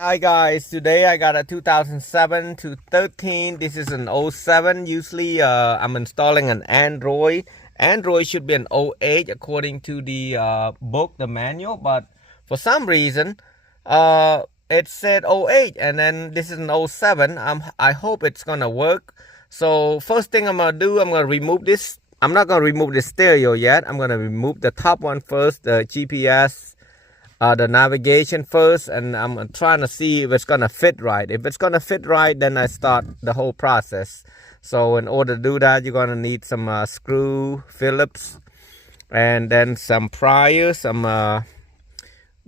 Hi guys, today I got a 2007 to 13. This is an 07. Usually I'm installing an Android. Android should be an 08 according to the book, the manual, but for some reason it said 08 and then this is an 07. I hope it's gonna work. So first thing I'm gonna do, I'm gonna remove this. I'm not gonna remove the stereo yet. I'm gonna remove the top one first, the GPS, the navigation first, and I'm trying to see if it's gonna fit right. If it's gonna fit right, then I start the whole process. So in order to do that, you're gonna need some screw Phillips, and then some pliers, some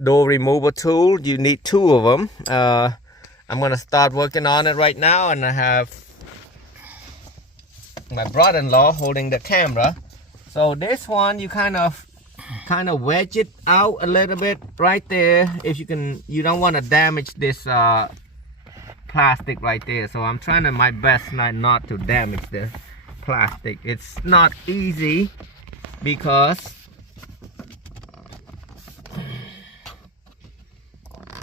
door removal tool. You need 2 of them. I'm gonna start working on it right now, and I have my brother-in-law holding the camera. So this one, you kind of wedge it out a little bit right there. If you can, you don't want to damage this plastic right there. So I'm trying to my best not to damage the plastic. It's not easy because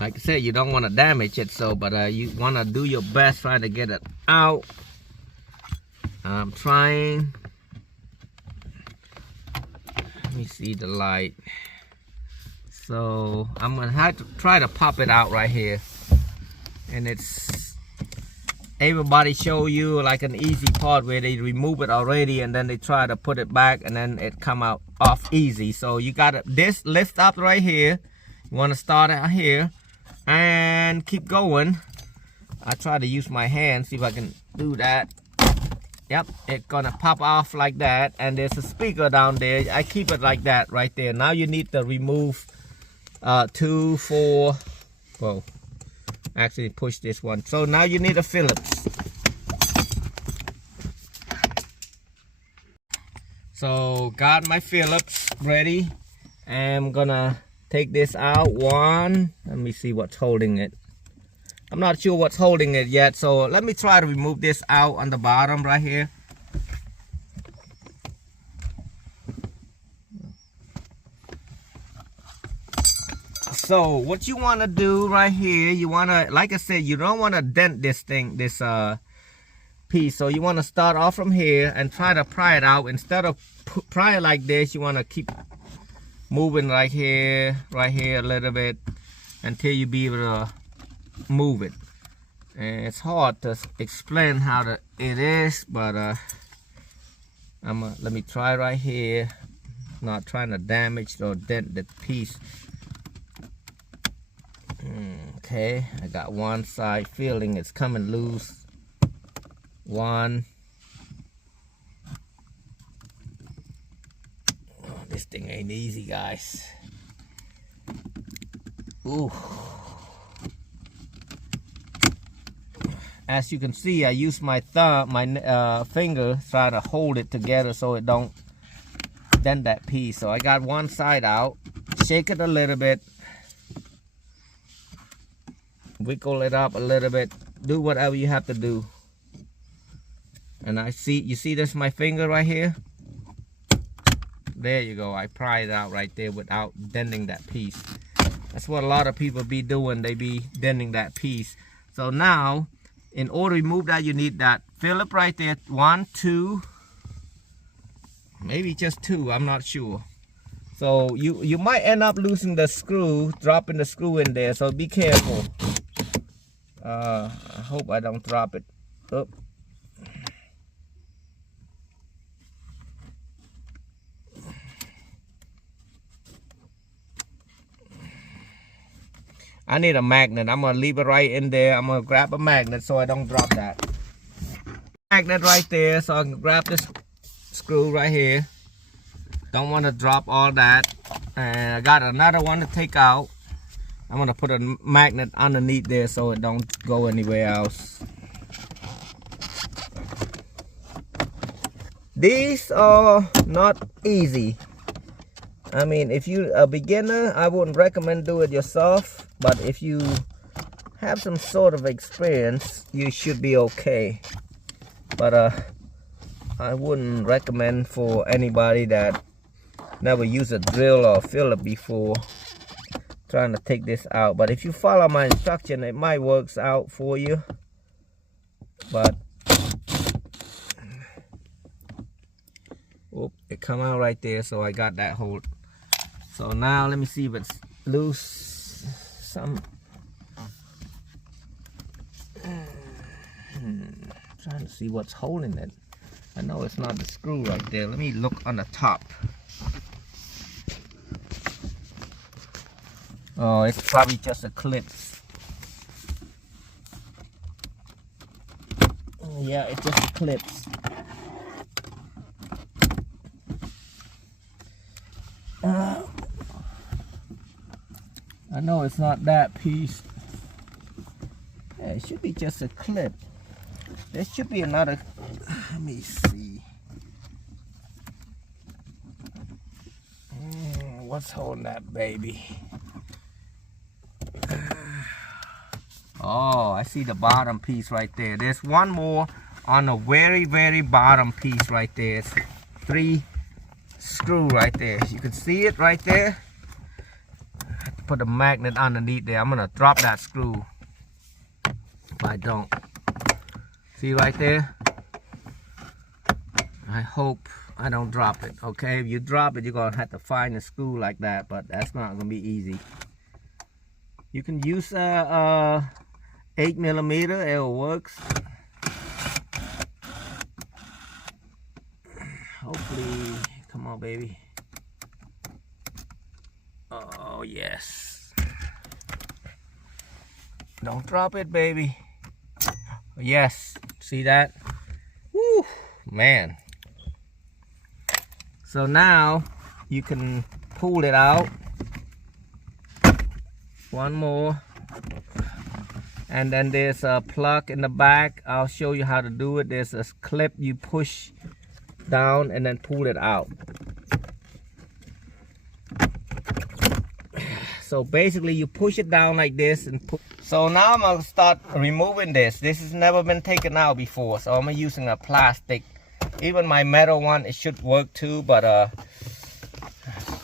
like I said, you don't want to damage it. So but you want to do your best trying to get it out. I'm trying. Let me see the light. So I'm gonna have to try to pop it out right here, and it's everybody show you like an easy part where they remove it already and then they try to put it back and then it come out off easy. So you got this lift up right here. You want to start out here and keep going. I try to use my hand, see if I can do that. Yep, it's gonna pop off like that, and there's a speaker down there. I keep it like that right there. Now you need to remove 2, 4. Whoa, actually push this one. So now you need a Phillips. So got my Phillips ready. I'm gonna take this out. One, let me see what's holding it. I'm not sure what's holding it yet, so let me try to remove this out on the bottom right here. So what you want to do right here, you want to, like I said, you don't want to dent this thing, this piece. So you want to start off from here and try to pry it out. Instead of pry it like this, you want to keep moving right here a little bit until you be able to move it. And it's hard to explain how it is, but let me try right here, not trying to damage or dent the piece. Okay, I got one side feeling it's coming loose. One. Oh, this thing ain't easy, guys. Ooh. As you can see, I use my thumb, my finger, try to hold it together so it don't dent that piece. So I got one side out, shake it a little bit, wiggle it up a little bit, do whatever you have to do. And you see this, my finger right here? There you go, I pry it out right there without denting that piece. That's what a lot of people be doing, they be denting that piece. So now, in order to remove that, you need that Phillips right there. 1, 2, maybe just 2, I'm not sure. So you might end up losing the screw, dropping the screw in there, so be careful. I hope I don't drop it. Oh. I need a magnet. I'm gonna leave it right in there. I'm gonna grab a magnet so I don't drop that. Magnet right there, so I can grab this screw right here. Don't want to drop all that. And I got another one to take out. I'm gonna put a magnet underneath there so it don't go anywhere else. These are not easy. I mean, if you're a beginner, I wouldn't recommend do it yourself. But if you have some sort of experience, you should be okay. But I wouldn't recommend for anybody that never used a drill or Phillips before. trying to take this out, but if you follow my instruction it might works out for you. But oh, it come out right there, so I got that hold. So now let me see if it's loose. Some trying to see what's holding it. I know it's not the screw right there. Let me look on the top. Oh, it's probably just a clips. Yeah, it's just a clips. I know it's not that piece. Yeah, it should be just a clip. There should be another. Let me see. What's holding that baby? Oh, I see the bottom piece right there. There's one more on the very bottom piece right there. It's 3 screw right there. You can see it right there. I have to put a magnet underneath there. I'm gonna drop that screw if I don't. See right there? I hope I don't drop it. Okay, if you drop it, you're gonna have to find a screw like that, but that's not gonna be easy. You can use 8mm, it works. Hopefully, come on baby. Oh yes. Don't drop it baby. Yes, see that? Woo, man. So now you can pull it out. One more. And then there's a plug in the back. I'll show you how to do it. There's a clip you push down and then pull it out. So basically you push it down like this and pull. So now I'm gonna start removing this. This has never been taken out before, so I'm using a plastic. Even my metal one, it should work too, but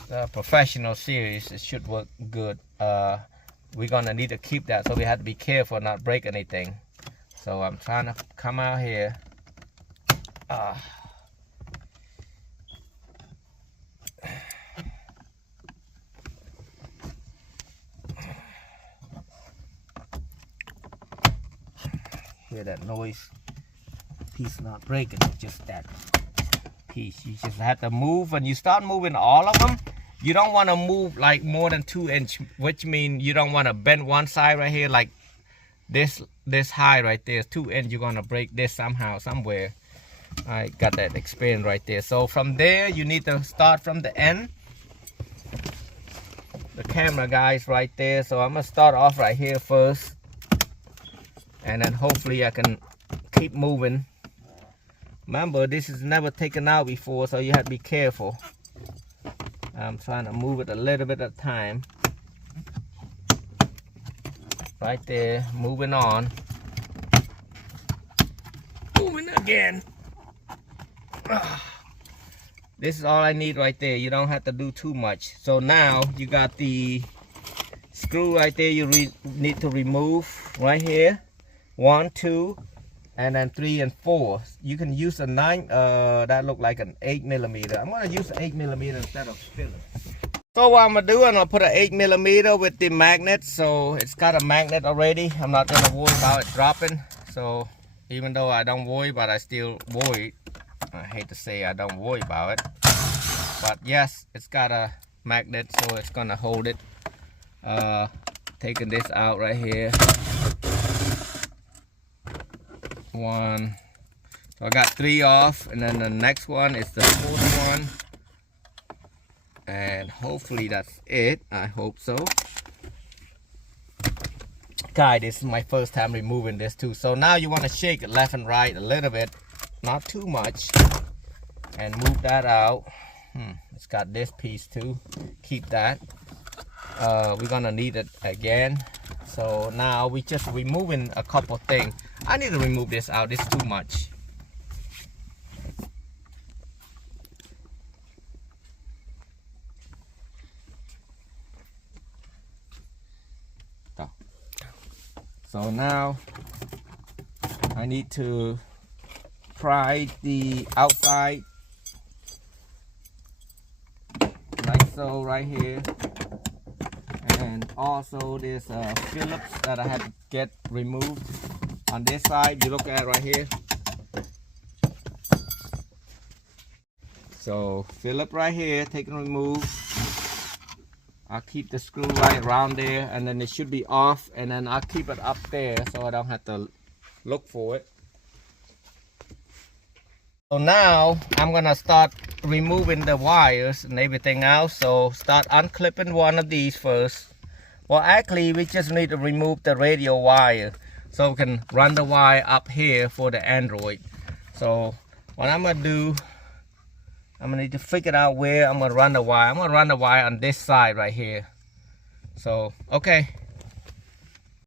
the professional series, it should work good. We're gonna need to keep that, so we have to be careful not break anything. So I'm trying to come out here. Hear that noise? Piece not breaking, it's just that piece. You just have to move. When you start moving all of them, you don't want to move like more than 2 inches, which means you don't want to bend one side right here like this high right there. 2 inches, you're gonna break this somehow, somewhere. I got that experience right there. So from there, you need to start from the end. The camera guys right there. So I'm gonna start off right here first, and then hopefully I can keep moving. Remember, this is never taken out before, so you have to be careful. I'm trying to move it a little bit at a time. Right there, moving on. Moving again. This is all I need right there. You don't have to do too much. So now you got the screw right there you need to remove right here. 1, 2, and then 3 and 4. You can use a 9, that look like an 8mm. I'm gonna use an 8mm instead of filler. So what I'm gonna do, I'm gonna put an 8mm with the magnet. So it's got a magnet already. I'm not gonna worry about it dropping. So even though I don't worry, but I still worry. I hate to say I don't worry about it, but yes, it's got a magnet, so it's gonna hold it. Taking this out right here. 1. So I got 3 off, and then the next one is the 4th one, and hopefully that's it. I hope so. Guys, this is my first time removing this too. So now you want to shake it left and right a little bit, not too much, and move that out. It's got this piece too. Keep that. We're gonna need it again. So now we just removing a couple things. I need to remove this out. It's too much. So now I need to pry the outside like so right here, and also there's Phillips that I had to get removed on this side. You look at right here. So Phillip right here, take and remove. I'll keep the screw right around there, and then it should be off, and then I'll keep it up there so I don't have to look for it. So now I'm gonna start removing the wires and everything else. So start unclipping one of these first. Well, actually we just need to remove the radio wire so we can run the wire up here for the Android. So what I'm gonna do, I'm gonna need to figure out where I'm gonna run the wire. I'm gonna run the wire on this side right here. So okay.